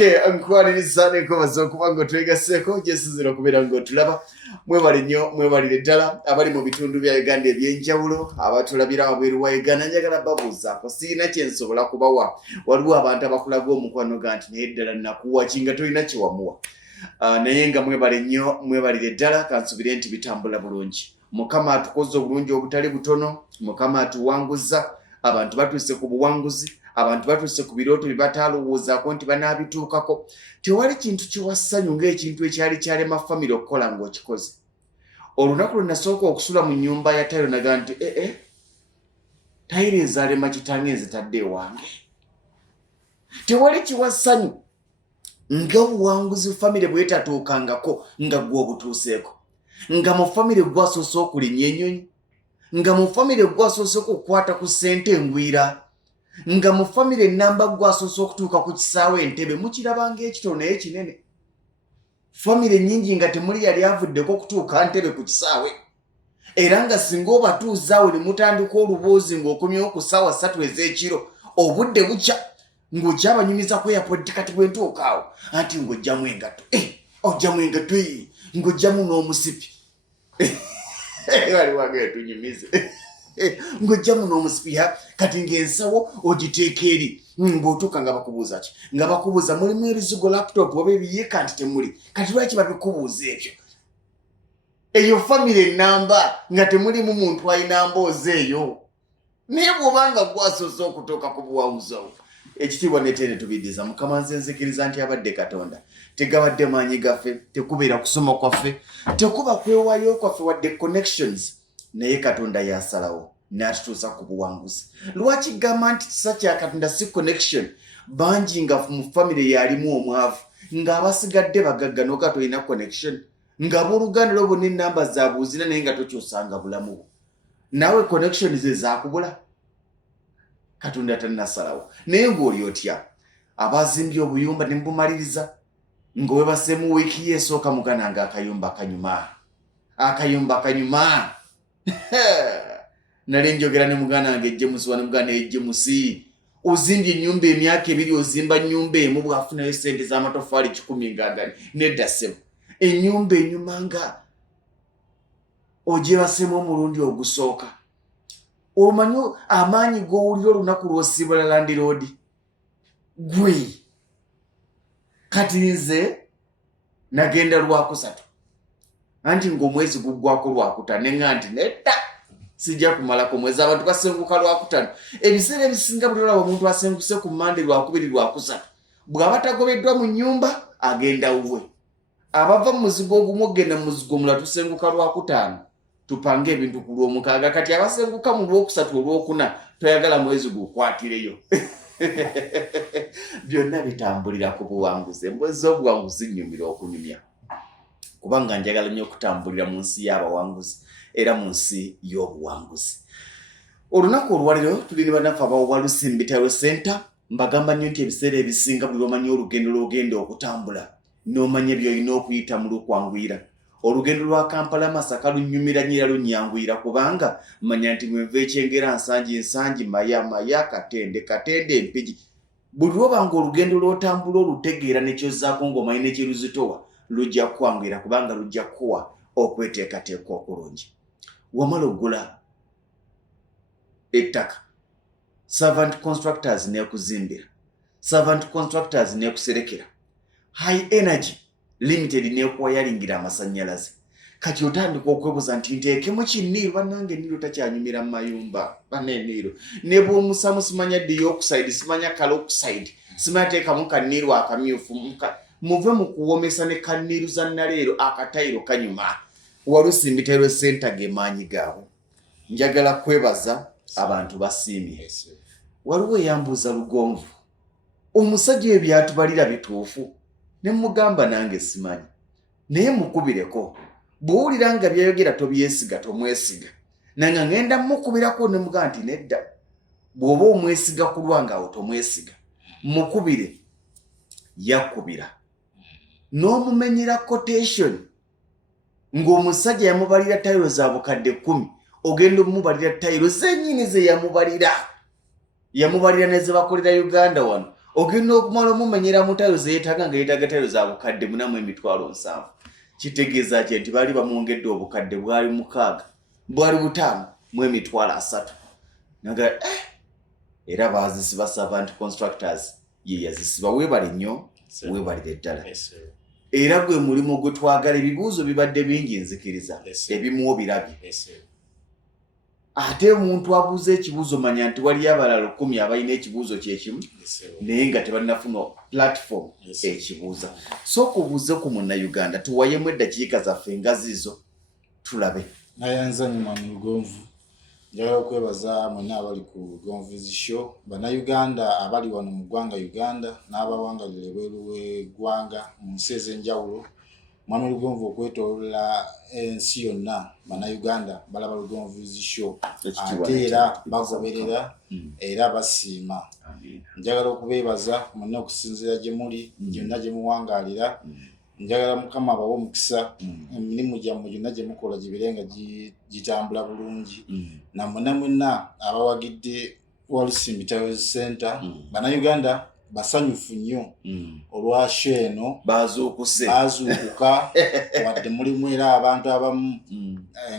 Okay, nkwaniriza n'enkobaza okuba ng'otwegaseeko gyesizira okubeera ng'otulaba. Mwebale nnyo, mwebalire ddala abali mu bitundu bya Uganda eby'enjawulo, abatulabira wabweru wa Uganda. Njagala babuuzaako, sirina kye nsobola kubawa. Waliwo abantu abakulaga omukwano ga nti naye ddala nakuwa kinga tolina kye wamuwa. Naye nga mwebale nnyo, mwebalire ddala, kansubire nti bitambula bulungi. Mukama atukoze obulungi obutali butono, Mukama atuwanguza, abantu batuuse ku buwanguzi. Abantu batuuse ku birooto bye bataalowoozaako nti banaabituukako. Tewali kintu kiwassanyu ng'ekintu ekyali kyalema famire okukola ng'okikoze. Olunaku lwe nasooka okusula mu nnyumba ya Tayiro naga nti Tayiro ezaalema kitange nzitadde ewange. Tewali kiwassanyu ng'obuwanguzi famire bwetatuukangako nga gwe obutuuseeko. Nga mu famire gwasoose okulinya ennyonyi. Nga mu famire gwasoose okukwata ku ssente engwira. Nga mu famire namba gwasoose okutuuka ku kisaawe entebe mukirabanga ekitono naye kinene. Famire nnyingi nga temuli yali avuddeko okutuuka ntebe ku kisaawe. Era nga singa obatuuzaawe ne mutandika oluboozi ng'okomyewo ku ssaawa 3 ez'ekiro, obudde bukya ng'okyabanyumiza ku airport kati bwe ntuukaawo anti ng'ojjamu engatto. Ojjamu engatto ng'ojjamu n'omusipi. Wali wange tunyumize. Ng'ojjamu n'omusipi kati ng'ensawo ogiteeka eri. Bw'otuuka nga bakubuuza ki? Nga bakubuuza mulimu ebizigo laptop oba ebiyiika nti temuli. Kati lwaki babikubuuza ebyo? Eyo famire namba nga temulimu muntu ayina mboozi eyo. Naye bw'obanga gwasoose okutuuka ku buwanguzi obwo. Ekitiibwa n'ettene tubiddiza. Mukama nze nzikiriza nti abadde Katonda. Tegabadde maanyi gaffe, tekubeera kusoma kwaffe, tekuba kwewaayo kwaffe wadde connections. Naye Katonda yasalawo n'atutuusa ku buwanguzi. Lwaki gamba nti kisa kya Katonda si connection? Bangi nga mu famire yalimu omwavu, ng'abasigadde bagagga n'oga tolina connection, nga b'oluganda lwo bonna ennamba zaabuuzina naye nga tokyusanga bulamu bwo. Naawe connection ze zaakubula? Katonda tannasalawo. Naye ng'oli otya? Abazimbye obuyumba ne mubumaliriza ng'owebaseemu wiiki esooka mugana nga akayumba kanyuma. Akayumba kanyuma. Nali njogera ne mugana wange ejjemusi wano mugana ejjemusi. Ozimbye ennyumba emyaka 2 ozimba nnyumba emu bw'afunayo ssente z'amatoffaali 10 ng'agani nedda ssebo. Ennyumba enyuma nga ogyebaseemu omulundi ogusooka. Omanyi amaanyi g'owulira olunaku lw'osiibula landiroodi? Gwe. Kati nze nagenda Lwakusatu. Anti ng'omwezi guggwako Lwakutaano ne nga nti nedda sijja kumalako mwezi abantu basenguka Lwakutaano. Ebiseera ebisinga buli olaba omuntu asenguse ku Mande Lwakubiri Lwakusatu. Bw'aba tagobeddwa mu nnyumba agenda wuwe. Abava mu muzigo ogumu ogenda mu muzigo omulala tusenguka Lwakutaano. Tupange ebintu ku Lwomukaaga kati abasenguka mu Lwokusatu Olwokuna toyagala mwezi gukwatireyo. Byonna bitambulira ku buwanguzi. Emboozi z'obuwanguzi nnyumira okunyumya. Kubanga njagala nnyo okutambulira mu nsi y'abawanguzi era mu nsi y'obuwanguzi. Olunaku olwaliro tuli ne bannaffe aba Walusimbi Center. Mbagamba nnyo nti ebiseera ebisinga buli omanyi olugendo lw'ogenda okutambula n'omanya by'olina okuyita mu lukwanguyira. Olugendo lwa Kampala Masaka lunnyumira nnyo era lunyanguyira kubanga manya nti mwenva ekyengera nsangi maya katende empigi. Buli lw'obanga olugendo lw'otambula olutegeera ne kyozzaako ng'omanyi ne kye luzitowa lujja kwanguira kubanga lujja kuwa okweteekateeka okulungi. Wamala oggula ettaka, servant constructors neekuzimbira, servant contractors neekuserekera, High Energy Limited neekuwayalingira amasannyalaze. Kati otandika okwebuuza nti nteekemu kinniiru bannange enniiru takyanyumira mu mayumba banenniiru. Ne bw'omusamu simanya dioxide, simanya caloxide, simanya teekamu kanniiru akamyufu muve mu kuwomesa ne kanniiru za naleero akatayiro kanyuma. Walusimbi Center ge maanyi gaabo. Njagala kwebaza abantu basiimye. Waliwo eyambuuza lugonvu. Omusajja ebyatubalira bituufu. Ne mugamba nange simanyi. Naye mukubireko. Bw'owulira nga byayogera tobyesiga tomwesiga. Nanga ngenda mukubirako ne mugamba nti nedda. Bw'oba omwesiga ku lwange awo tomwesiga. Mukubire yakubira. N'omumenyera quotation ng'omusajja yamubalira tayiro za bukadde 10 ogenda omubalira tayiro zennyini ze yamubalira ne ze bakolera Uganda wano ogenda okumala omumenyera mu tiles zewetaga nga yetaga tiles za bukadde 4,700 kitegeeza ki nti baali bamwongedde obukadde bwali 6 bwali 5,300 naga era bazisiba servant constructors ye yazisiba weebale nnyo weebalire ddala era gwe mulimu gwe twagala ebibuuzo bibadde bingi nzikiriza ebimu birabye ate omuntu abuuza ekibuuzo manya nti waliyo abalala 10 abalina ekibuuzo kyekimu naye nga tebalinafuna platform ekibuuza so kubuuze ku Munnayuganda tuwayemu eddakiika zaffe nga zizo tulabe nayanza nyuma mu Lugonvu njagala okwebaza mwenna abali ku Lugonvu show Bannayuganda abali wano mu ggwanga Uganda n'abawangalira ebweru w'eggwanga mu nsi ez'enjawulo Mwami Lugonvu okwetoolola ensi yonna Bannayuganda balaba Lugonvu show ate era bagoberera era basiima njagala okubeebaza mwenna okusinziira gye muli gyonna gye muwangaalira njagala Mukama abawe omukisa emirimu gyammwe gyonna gye mukola gibeerenga gitambula bulungi na mwenna abawagidde Walusimbi Tiles Center Bannayuganda basanyufu nnyo olwasho eno bazuukuka wadde mulimu era abantu abamu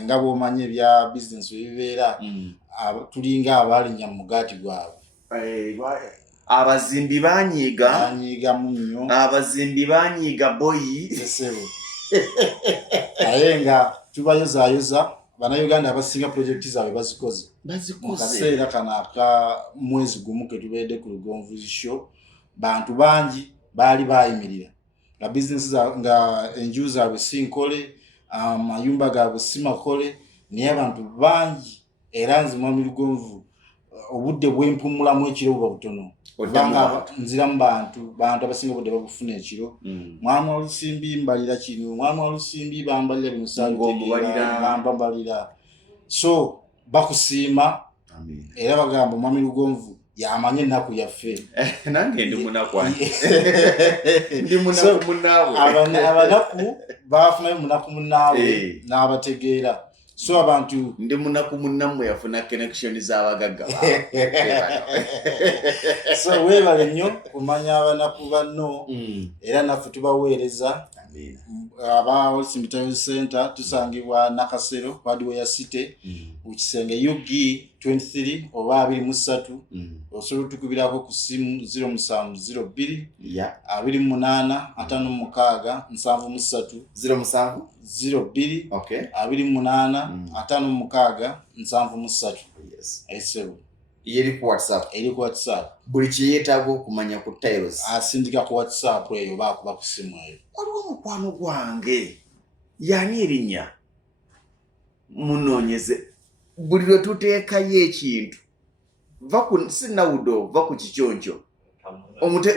nga bw'omanyi ebya bizinesi bibeera tulinga abaalinya mu mugaati gwabwe abazimbi banyiiga munnyo abazimbi banyiiga boyi esebo naye nga tubayozaayoza Bannayuganda abasinga projekiti zaabwe bazikoze mu kaseera kano aka mwezi gumu ke tubeedde ku Lugonvu show bantu bangi baali bayimirira nga bizinesi nga enju zaabwe si nkole amayumba gaabwe si makole naye abantu bangi era nze Mwami Lugonvu obudde bwempumulamu ekiro buba butono kubanga nziramu bantu abasinga obudde babufuna ekiro Mwami Walusimbi mbalira kino Mwami Walusimbi bambalira bambalira so bakusiima era bagamba Mwami Lugonvu yamanye ennaku yaffe nange ndi munaku ndi munaku munaawe abanaku bafunayo munaku munaawe n'abategeera so abantu ndi munaku munnammwe yafuna connection z'abagagga so weebale nnyo kumanya abanaku banno era naffe tubaweereza aba Walusimbi Tiles Center tusangibwa Nakasero Hardware City ukisenge UG 23 oba 23 osobola tukubirako ku simu 0702 28 56 73 0702 okay 28 56 73 yes esebo eri ku WhatsApp buli kiyetaaga okumanya ku tiles asindika ku WhatsApp eyo bakuba ku simu eyo waliwo mukwano gwange yani erinnya munoonyeze buli lwe tuteekayo ekintu sinawudo va ku kikyoncho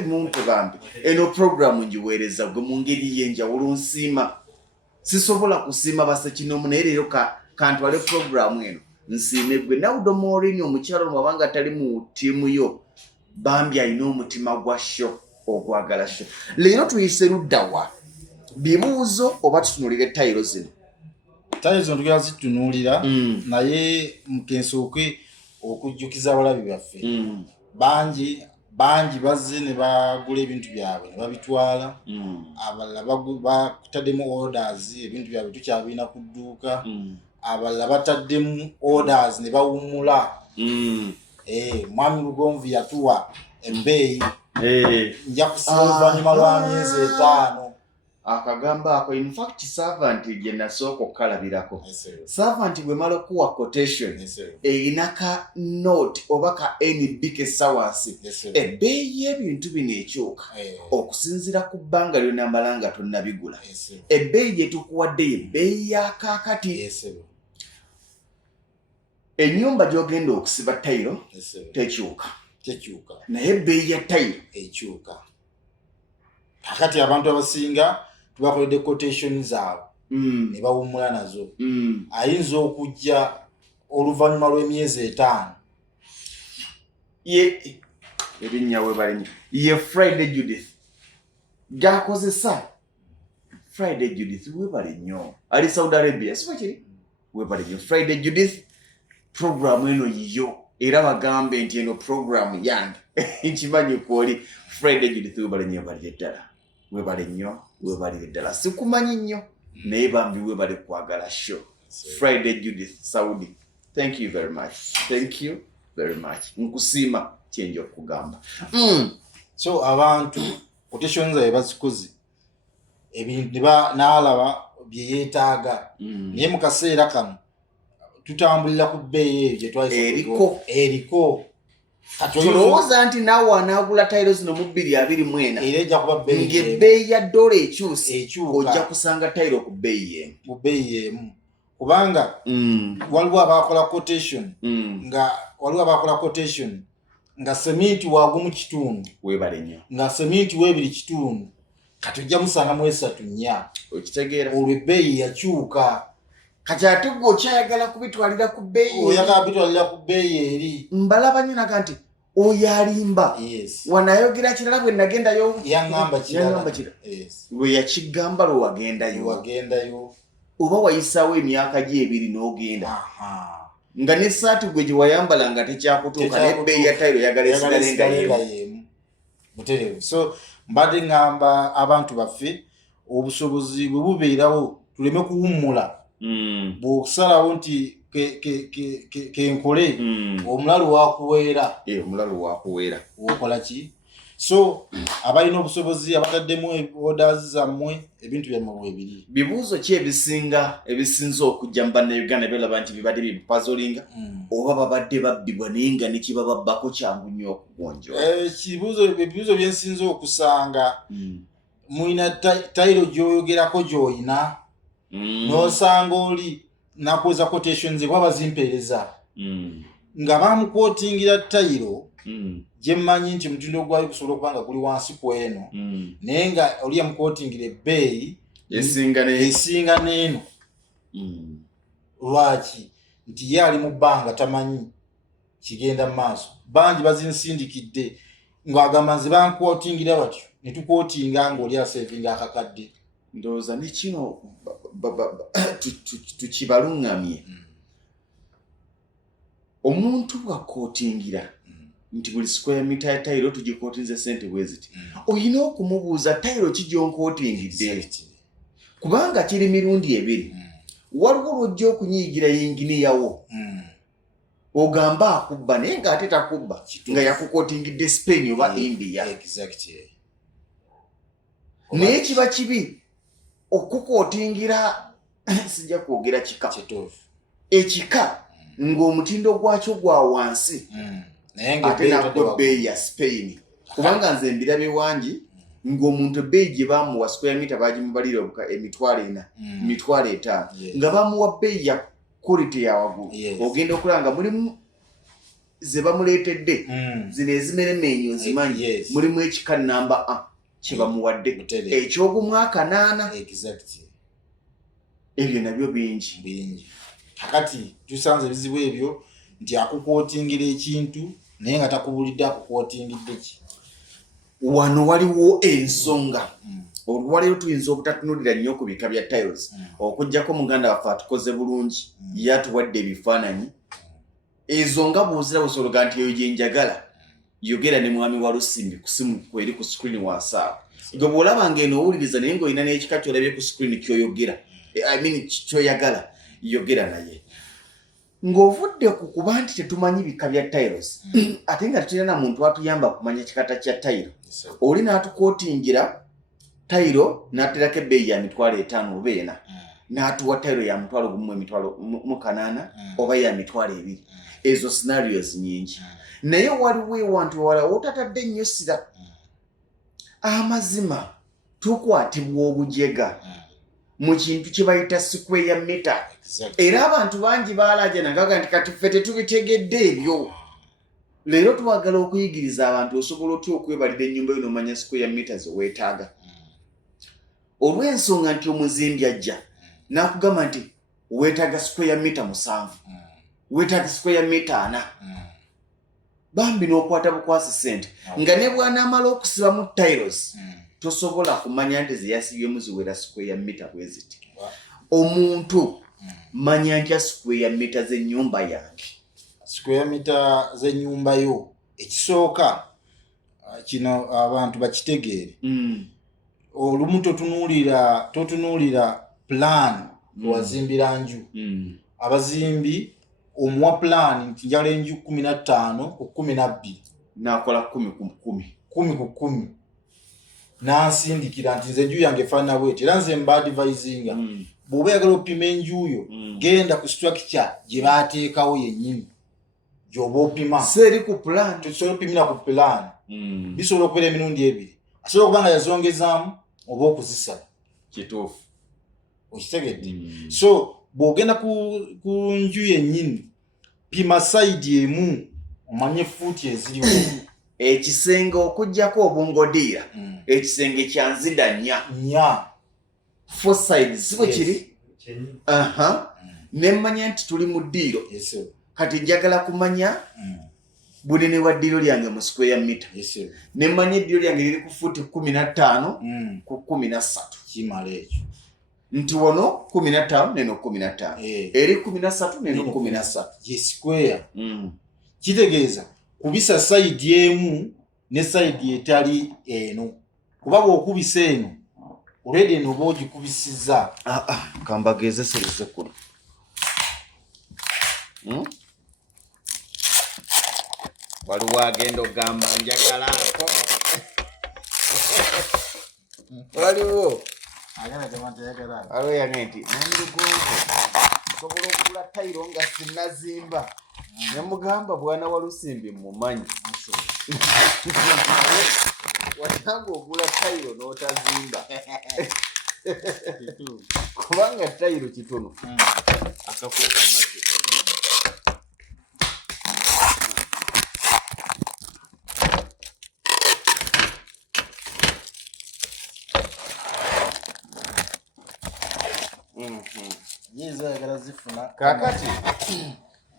mumpe bambi eno programu ngiweereza gwe mu ngeri y'enjawulo nsiima sisobola kusiima basekinomu naye leero kantwale programu eno nsiime gwe Nawudo Morini omukyalo mwabanga tali mu ttiimu yo bambi alina omutima gwa sho ogwagala sho leero tuyise luddawa bibuuzo oba tutunulire tayiro zino tugenda zitunuulira naye mukensooke okujjukiza abalabi baffe bangi bazze ne bagula ebintu byabwe ne babitwala abalala bataddemu orders ebintu byabwe tukyabiina ku dduuka abalala bataddemu orders ne bawummula Mwami Lugonvu yatuwa embeeyi nja kusiba oluvannyuma lwa myezi 5 akagamba ako in fact servant gye nasooka okukalabirako servant bwe mala okuwa quotation erina ka note oba ka NB kesawansi ebbeeyi y'ebintu bino ekyuka okusinziira ku bbanga lyonamala nga tonnabigula ebbeeyi gye tukuwadde ebbeeyi ya kaakati ennyumba gy'ogenda okusiba tayiro tekyuka naye ebbeeyi ya tayiro ekyuka kakati abantu abasinga tubakoledde quotation zaabwe ne bawummula nazo ayinza okujja oluvannyuma lw'emyezi 5 erinnya weebalenya ye Friday Judith gy'akozesa Friday Judith weebale nnyo ali Saudi Arabia siba kiri weebale nnyo Friday Judith programu eno yiyo era bagambe nti eno program yange nkimanyi kwoli Friday Judith webale nnyo balire ddala webalire ddala sikumanyi nnyo naye bambi webale kwagala show Friday Judith Saudi thank you very much nkusiima kyenja okugamba so abantu quotations zaabwe bazikoze ebintu n'alaba bye yeetaaga naye mu kaseera kano tutambulira ku bbeeyi eyo gye twayise eriko tulowooza nti naawe anaagula tayiro zino mu 224 era ejja kuba bbeeyi ng'ebbeeyi ya dola ekyuse ojja kusanga tayiro ku bbeeyi emu kubanga waliwo abakola quotation nga seminti wagumu kitundu webale nnyo nga seminti webiri kitundu kati ojja musanga mu 3.4 okitegeera olwo ebbeeyi yakyuka kati ate gwe okyayagala kubitwalira ku bbeeyi oyagala bitwalira ku bbeeyi eri mbalaba nnyo naga nti oyo alimba wanayogera kirala bwe nagendayo yaŋŋamba kirala bwe yakigamba lwe wagendayo oba wayisaawo emyaka gye ebiri n'ogenda nga n'essaati gwe gye wayambala nga tekyakutuuka n'ebbeeyi ya tayiro yagala esigalenga yemu butereevu so mbadde ŋŋamba abantu baffe obusobozi bwe bubeerawo tuleme kuwummula bw'okusalawo nti kenkole omulalu wakuweera okola ki so abalina obusobozi abataddemu orders zammwe ebintu byammwe bwebiri bibuuzo ki ebisinza okujja mu bannayuganda byolaba nti bibadde bipupazolinga oba babadde babbibwa naye nga nekibababbako kyangu nnyo okugonjola ebibuuzo byensinza okusanga mulina tayiro gy'oyogerako gy'oyina n'osanga oli nakweza quotations bwa bazimpeereza nga bamukwotingira tayiro gye mmanyi nti mutindo gwali kusobola okuba nga guli wansi ku eno naye nga oli yamukwotingira ebbeeyi esinga n'eno lwaki nti ye ali mu bbanga tamanyi kigenda mu maaso bangi bazinsindikidde ng'agamba nze bankwotingira batyo ne tukwotinga ng'oli asevinga akakadde ndowooza ne kino tukibaluŋŋamye omuntu bwakootingira nti buli square mita ya tayiro tugikootinze sente bweziti oyina okumubuuza tayiro ki gy'onkootingidde kubanga kiri mirundi ebiri waliwo lwojja okunyiigira yingini yawo ogamba akubba naye ng'ate takubba nga yakukootingidde Spain oba India naye kiba kibi okukootingira sijja kwogera kika ekika ng'omutindo gwakyo gwa wansi ate nagwo ebbeeyi ya Spain kubanga nze mbirabye wangi ng'omuntu ebbeeyi gye bamuwa square mita bagimubalira emitwalo 5 nga bamuwa bbeeyi ya quality ya waggulu ogenda okulanga mulimu ze bamuleetedde zino ezimeremeenyo zimanyi mulimu ekika namba kye bamuwadde eky'ogumwaka 8 ebyo nabyo bingi kakati tusanze ebizibu ebyo nti akukwotingira ekintu naye nga takubulidde akukwotingidde ki wano waliwo ensonga olwaleero tuyinza obutatunulira nnyo ku bika bya tiles okuggyako muganda waffe atukoze bulungi yatuwadde ebifaananyi ezo nga bw'ozira busologa nti eyo gye njagala yogera ne mwami Walusimbi ku simu kweri ku screen WhatsApp gwe bw'olabanga eno owuliriza naye ng'olina n'ekika ky'olabye ku screen ky'oyogera ky'oyagala yogera naye ng'ovudde ku kuba nti tetumanyi bika bya tiles ate nga tetulina na muntu atuyamba kumanya kikata kya tayiro oli n'atukootingira tayiro n'aterako ebbeeyi ya mitwalo 5 oba 4 n'atuwa tayiro ya mutwalo gumu emitwalo mu 8 oba ya mitwalo 2 ezo scenarios nyingi naye waliwo ewantu wala otatadde nnyo sira amazima tukwatibwa obujega mu kintu kye bayita square meter era abantu bangi baalaja nagaga nti kati ffe tetubitegedde ebyo leero twagala okuyigiriza abantu osobola otya okwebalira ennyumba yo n'omanya square meter ze weetaaga olw'ensonga nti omuzimbi ajja n'akugamba nti weetaaga square meter 7 weetaaga square meter 4 bambi n'okwata bukwasi sente nga ne bw'anaamala okusibamu tiles tosobola kumanya nti zeyasibyemu ziwera square meter bweziti omuntu manya ntya square meter z'ennyumba yange square meter z'ennyumbayo ekisooka kino abantu bakitegeere olumu totunuulira plan wazimbira nju abazimbi omuwa plan nti njala enju 15 ku 12 nakola 10 ku 10 nansindikira nti nze enju yange efaanana bweti era nze mba advisinga bw'oba oyagala opima enjuyo genda ku structure gye baateekawo yennyini gy'oba opima seri ku plan tosobola opimira ku plan bisobola okubeera emirundi ebiri asobola okuba nga yazongezaamu oba okuzisala kituufu okitegedde so bw'ogenda ku nju yennyini pima sayidi emu omanye fuuti eziriwo ekisenge okujjako obungodiira ekisenge kyanzida 4 four sides sibwe kiri nemmanya nti tuli mu ddiiro kati njagala kumanya bunene bwa ddiiro lyange mu square meter nemmanya eddiiro lyange liri ku fuuti 15 ku 13 kimala ekyo nti wono 15 neno 15 eri 13 neno 13 ye square kitegeeza kubisa sayidi emu ne sayidi etali eno kuba bw'okubisa eno olwedde eno oba ogikubisizza kambagezeserize kuno waliwo agenda ogamba njagalaako waliwo yange nti namirugongo nsobola okugula tayiro nga sinnazimba nemugamba bwana Walusimbi mumanyi watanga ogula tayiro n'otazimba kubanga tayiro kitono akakuuka mazzi kakati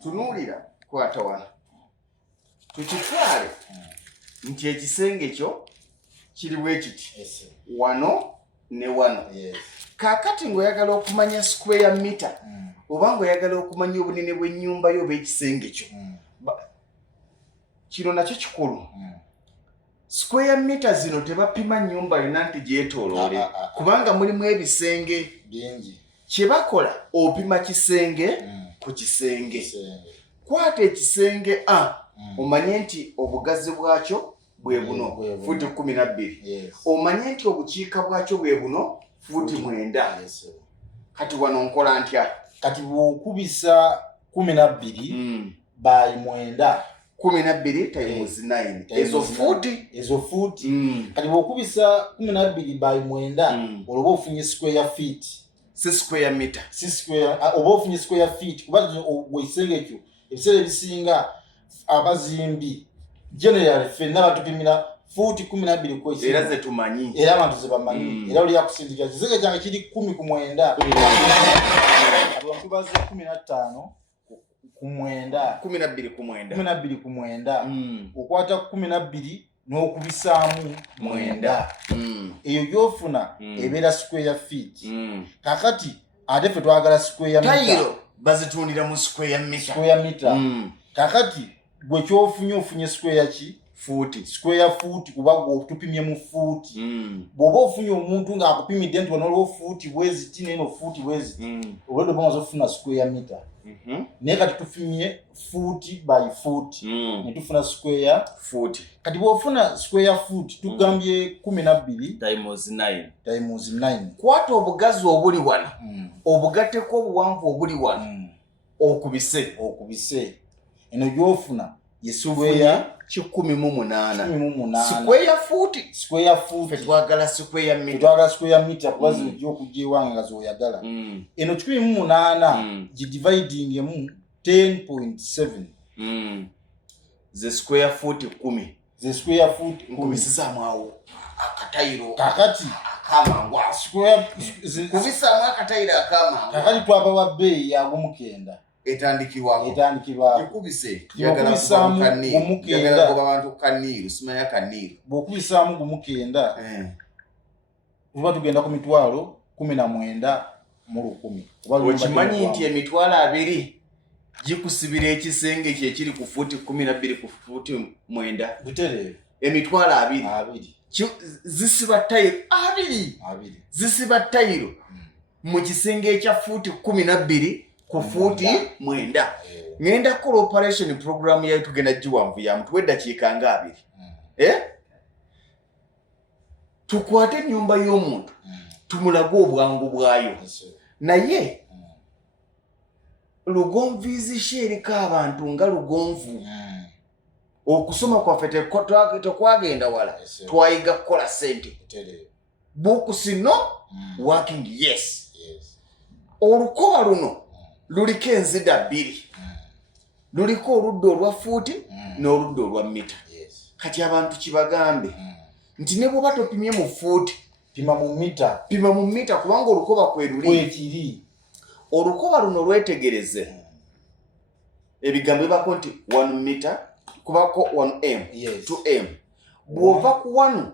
tunuulira kwata wano tukitwale nti ekisenge kyo kiri bwe kiti wano ne wano kakati ng'oyagala okumanya square meter oba ng'oyagala okumanya obunene bw'ennyumba yo oba ekisenge kyo kino nakyo kikulu square meter zino tebapima nnyumba yonna nti gyetooloole kubanga mulimu ebisenge bingi kyebakola opima kisenge ku kisenge kwata ekisenge omanye nti obugazi bwakyo bwe buno fuuti 12 omanye nti obukiika bwakyo bwe buno fuuti 9 kati wano nkola ntya kati bw'okubisa 12 by 9 12 times 9 ezo fuuti kati bw'okubisa 12 by 9 olwoba ofunye square feet si square meter oba ofunye square feet kuba bw'ekisenge ekyo ebiseera ebisinga abazimbi generally ffenna batupimira fuuti 12 ku era ze tumanyi era abantu ze bamanyi era oli yakusindikira kisenge kyange kiri 10 ku 9 abantu baze 15 ku 9 12 ku 9 okwata 12 n'okubisaamu 9 eyo gy'ofuna ebeera square feet kakati ate ffe twagala square meter bazitundira mu square meter kakati gwe kyofunye ofunye square ki square foot kuba tupimye mu foot bw'oba ofunye omuntu ng'akupimidde nti wano fuuti bweziti neno fuuti bweziti olwedde bamaze okufuna square meter naye kati tufumye foot by foot ne tufuna square foot kati bw'ofuna square foot tugambye 12 times 9 kwata obugazi obuli wano obugatteko obuwanvu obuli wano okubise eno gy'ofuna ye square 18 square foot twagala square meter kuba zijja okujja ewange nga z'oyagala eno 18 gidividingemu 10.7 ze square foot 10 nkubisizaamu awo akatayiro kakati akamangu kubisaamu akatayiro akamangu kakati twabawa Beeyi ag'omukenda etandikibwako gikubise yagala abantu kaniiru simanya kaniiru bw'okubisaamu gumukenda tuba tugenda ku mitwalo 19 mu 10 okimanyi nti emitwalo 2 gikusibira ekisenge kye kiri ku fuuti 12 ku fuuti 9 butere emitwalo 2 zisiba tayiro 2 zisiba tayiro mu kisenge ekya fuuti 12 ku fuuti 9 ngenda kukola operation program yayo tugenda giwanvu ya mtu weddakiika nga 2 tukwate ennyumba y'omuntu tumulaga obwangu bwayo naye lugonvizi eriko abantu nga lugonvu okusoma kwaffe tekwagenda wala twayiga kukola sente bukusino working yes olukoba luno luliko enzida 2 luliko oludda olwa fuuti n'oludda olwa mita kati abantu kibagambe nti ne bwoba topimye mu fuuti pima mu mita kubanga olukoba kwekiri olukoba luno lwetegereze ebigambo bibako nti 1 mita kubako 1m 2m bw'ova ku 1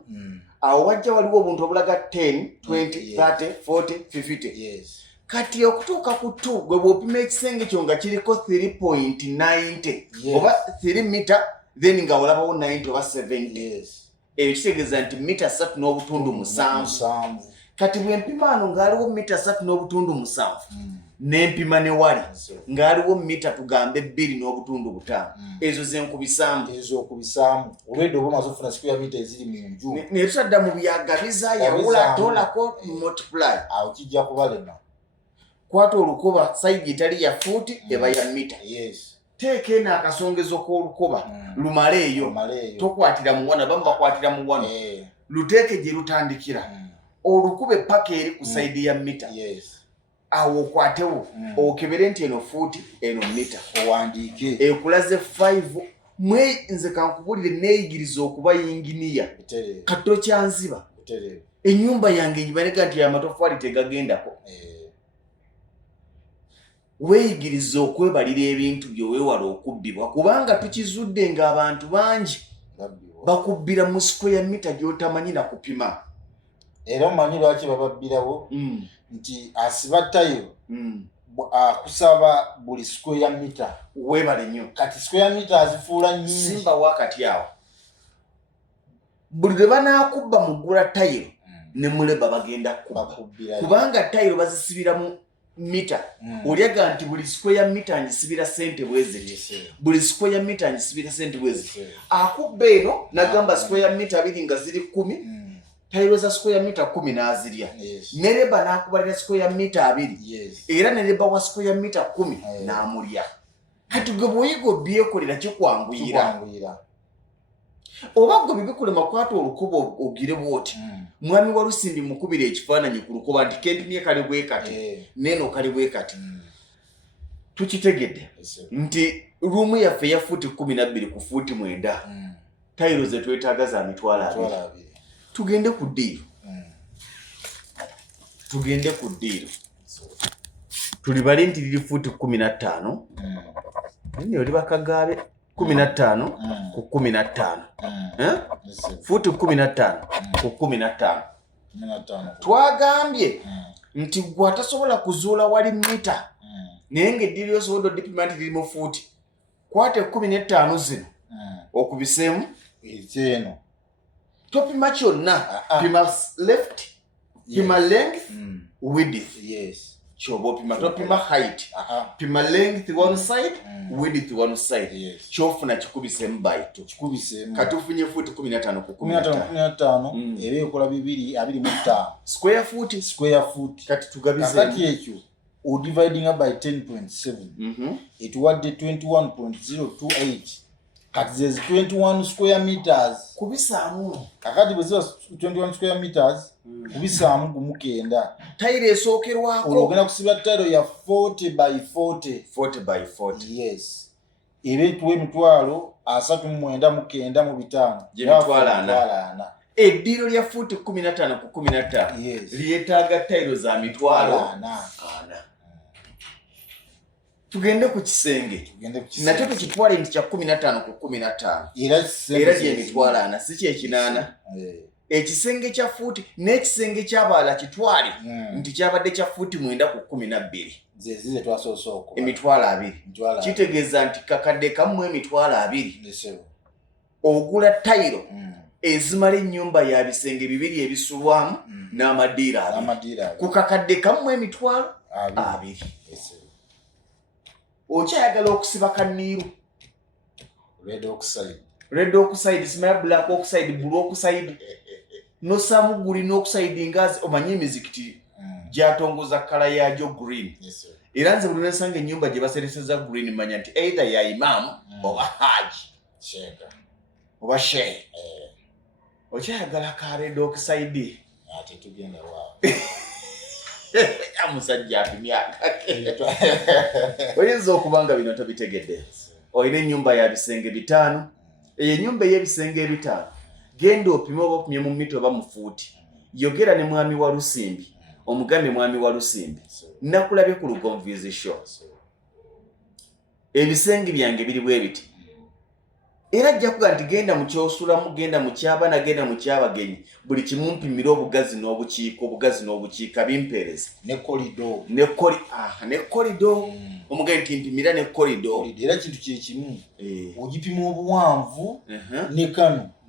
awo wajja waliwo obuntu obulaga 10 20 30 40 50 kati okutuuka ku 2 gwe bw'opima ekisenge kyo nga kiriko 3.90 oba 3 mita then nga olabawo 90 oba 70 ebyo kitegeeza nti mita 3.7 kati bwempima ano ng'aliwo mita 3.7 n'empima ne wali ng'aliwo mita tugambe 2.5 ezo zenkubisaamu olwedde oba omaze ofuna square mita eziri mu nju ne tutadda mu byagabiza yawula tolako multiply awo kijja kubalema kwata olukoba sayidi etali ya fuuti eba ya mita teeka eno akasongezo k'olukoba lumaleeyo tokwatira mu 1 abamu bakwatira mu 1 luteeke gye lutandikira olukube paka eri ku sayidi ya mita awo okwatewo okebere nti eno fuuti eno mita owandiike ekulaze 5 mwe nze kankubulire neeyigiriza okuba yinginiya katto kyanziba ennyumba yange njibarega nti amatoffaali tegagendako weeyigiriza okwebalira ebintu byoweewala okubbibwa kubanga tukizudde ng'abantu bangi bakubbira mu square mita gy'otamanyi na kupima era omanyi lwaki bababbirawo nti asiba tayo akusaba buli square mita weebale nnyo kati square mita azifuula nnyingi simba wakati awo buli lwe banaakubba muggula tayiro ne muleba bagenda kubbira kubanga tayiro bazisibira mu mita olyaga nti buli square mita ngisibira sente bweziti buli square mita ngisibira sente bweziti akubba eno nagamba square mita 2 nga ziri 10 tayiro za square mita 10 n'azirya nereba n'akubalira square mita 2 era nereba wa square mita 10 n'amulya kati gwe bw'oyiga obyekolera kikwanguyira oba gwe bibikulema kwata olukuba ogire bwoti mwami Walusimbi mukubira ekifaananyi ku lukuba nti kempimye kali bwe kati neno kali bwe kati tukitegedde nti ruumu yaffe ya fuuti 12 ku fuuti 9 tayiro ze twetaaga za mitwalo 2 tugende ku ddiiro tulibale nti liri fuuti 15 nyo liba kagaabe 15 ku 15 fuuti 15 ku 15 twagambye nti gwe atasobola kuzuula wali mita naye ng'eddiiro osobola oddipima nti liri mu fuuti kwate 15 zino okubiseemu ekyeno topima kyonna pima left pima length width kyoba opima topima height pima length one side width one side kyofuna kikubiseemu baito kati ofunye fuuti 15 ku 15 era ekola 25 square foot kati tugabize ekyo odividing by 10.7 etuwadde 21.028 kati zezi 21 square meters kubisaamu kakati bwe ziba 21 square meters kubisaamu gumukenda tayiro esookerwako ogenda kusiba tayiro ya 40 by 40 yes era etuwa emitwalo 39,905 gyemitwalo 4 eddiiro lya fuuti 15 ku 15 lyetaaga tayiro za mitwalo 4 tugende ku kisenge nakyo tukitwale nti kya 15 ku 15 era lyemitwalo 4 si kyekinaana ekisenge kya fuuti n'ekisenge ky'abalala kitwale nti kyabadde kya fuuti 9 ku 12 zize twasosoko emitwalo 2 kitegeeza nti kakadde kamu emitwalo 2 ogula tayiro ezimala ennyumba ya bisenge 2 ebisulwamu n'amadiira 2 ku kakadde kamu emitwalo 2 okyayagala okusiba kaniiru red oxide simaya black oxide blue oxide nosamu guli n'oxide ngazi omanyi emizikiti gyatongoza kala yajo green era nze buli lwensanga ennyumba gye basereseza green manya nti either ya imam oba haji oba shehe okyayagala ka red oxide ate tugenda waawo amusajja apimyaka oyinza okubanga bino tobitegedde olina ennyumba ya bisenge 5 eyo ennyumba ey'ebisenge 5 genda opime oba opimye mu mita oba mu fuuti yogera ne mwami Walusimbi omugambe mwami Walusimbi nakulabye ku Lugonvizi show ebisenge byange biri bwe biti era ajja kuga nti genda mu kyosulamu genda mu kyabana genda mu kyabagenyi buli kimu mpimira obugazi n'obukiika bimpeereza ne korido omugabe nti mpimira ne korido era kintu kye kimu ogipima obuwanvu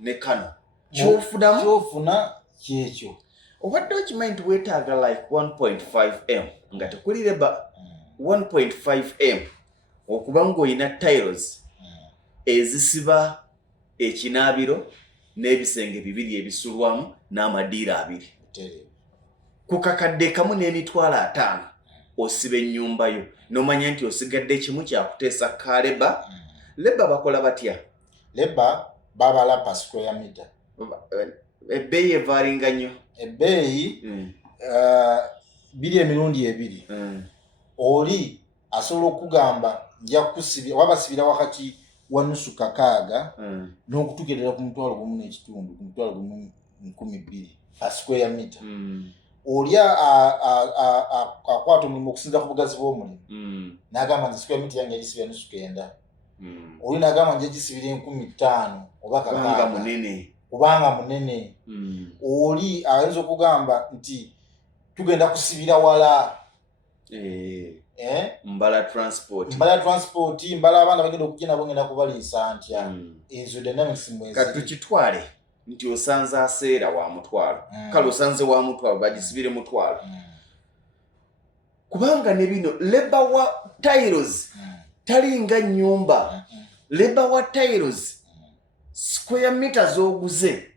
ne kano kyofuna kyekyo obadde okimanyi nti weetaaga like 1.5m nga tekuli leba 1.5m okuba ng'olina tiles ezisiba ekinaabiro n'ebisenge 2 ebisulwamu n'amadiira 2 ku kakadde kamu n'emitwalo 5 osiba ennyumbayo n'omanya nti osigadde kimu kyakuteesa ka leba bakola batya babala pa square meter ebbeeyi evaalinga nnyo ebbeeyi biri emirundi 2 oli asobola okugamba nja kusibira wabasibira wakati wa nusu kakaaga n'okutuukirira ku mutwalo gumu n'ekitundu ku mutwalo gumu 12 pa square meter oli akwata omulimu okusinza ku bugazi bw'omulimu n'agamba nti square meter yange egisibira nusu 9 oli n'agamba nti egisibira 15,000 oba kakaaga kubanga munene oli ayinza okugamba nti tugenda kusibira wala mbala transport mbala abaana bagenda okugenda bongenda kubaliisa ntya ezo dynamics mwezi kati tukitwale nti osanze aseera wa mutwalo kale osanze wa mutwalo bagisibire mutwalo kubanga ne bino leba wa tiles talinga nyumba leba wa tiles square meter zoguze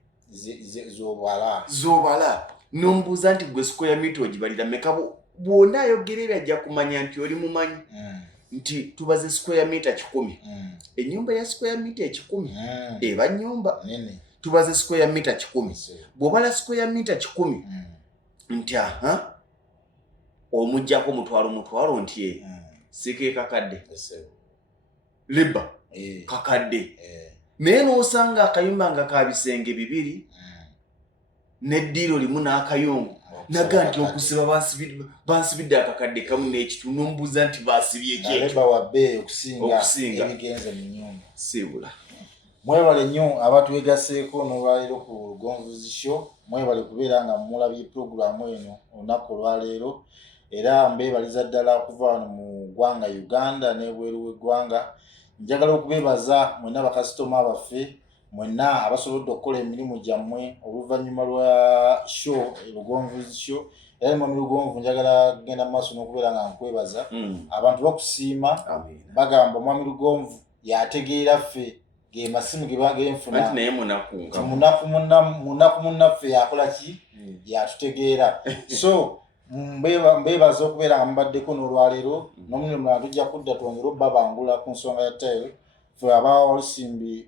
zobala nombuuza nti gwe square meter ogibalira meka bwona ayogerera ajja kumanya nti oli mumanyi nti tubaze square meter 10 ennyumba ya square meter 10 eba nnyumba tubaze square meter 10 bw'obala square meter 10 nti omujjako mutwalo nti sike kakadde leba kakadde naye n'osanga akayumba nga ka bisenge 2 n'eddiiro limu n'akayungu naga nti okusiba bansibidde akakadde kamu n'ekitundu nombuuza nti baasibye okusinga ebigenze mu nnyumba sibula mwebale nnyo abatwegaseeko n'olwaleero ku Lugonvuzi show mwebale kubeera nga mulabye puroguramu eno olunaku olwaleero era mbeebaliza ddala okuva wano mu ggwanga Uganda n'ebweru w'eggwanga njagala okubeebaza mwenna bakasitoma baffe mwenna abasobodde okukola emirimu gyammwe oluvannyuma lwa show Lugonvuzi show era mu Lugonvu njagala kugenda mu maaso n'okubeera nga nkwebaza abantu bakusiima bagamba mwami Lugonvu yategeera ffe ge masimu ge bagenfuna naye munaku munnaffe yakola ki yatutegeera so mbeebaza okubeera nga mubaddeko n'olwaleero n'omulimu mulala tujja kudda twongere obbabangula ku nsonga ya tile ffe Walusimbi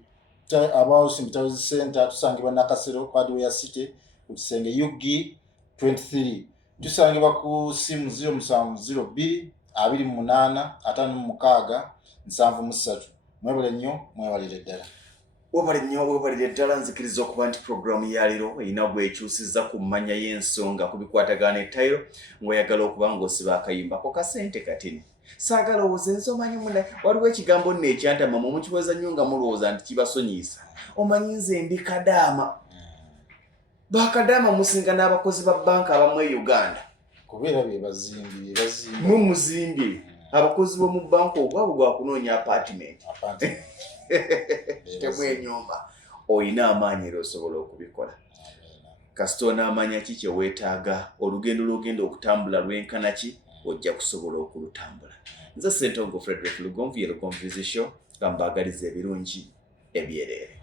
Tiles Center tusangibwa Nakasero Hardware City ku kisenge Yugi 23 tusangibwa ku simu 0702 28 56 73 mwebale nnyo mwebalire ddala webalire ddala nzikiriza okuba nti programu ya leero erina gwekyusizza ku mmanya y'ensonga ku bikwatagana etayiro ng'oyagala okuba ng'osiba akayimbako kasente katini saagala obuzenzi omanyi munda waliwo ekigambo nno ekyantama mukiweza nnyo nga mulowooza nti kibasonyiisa omanyi nze ndi kadaama bakadaama musinga n'abakozi ba banka abamu e Uganda kubeera bye bazimbi mumuzimbi abakozi b'omu banka obwabwe gwa kunoonya apartment temwenyomba olina amaanyi era osobola okubikola kasita onaamanya ki kye weetaaga olugendo lw'ogenda okutambula lwenkana ki ojja kusobola okulutambula. Nze Ssentongo Frederick Lugonvu ye Lugonvu Show, kambaagaliza ebirungi ebyereere.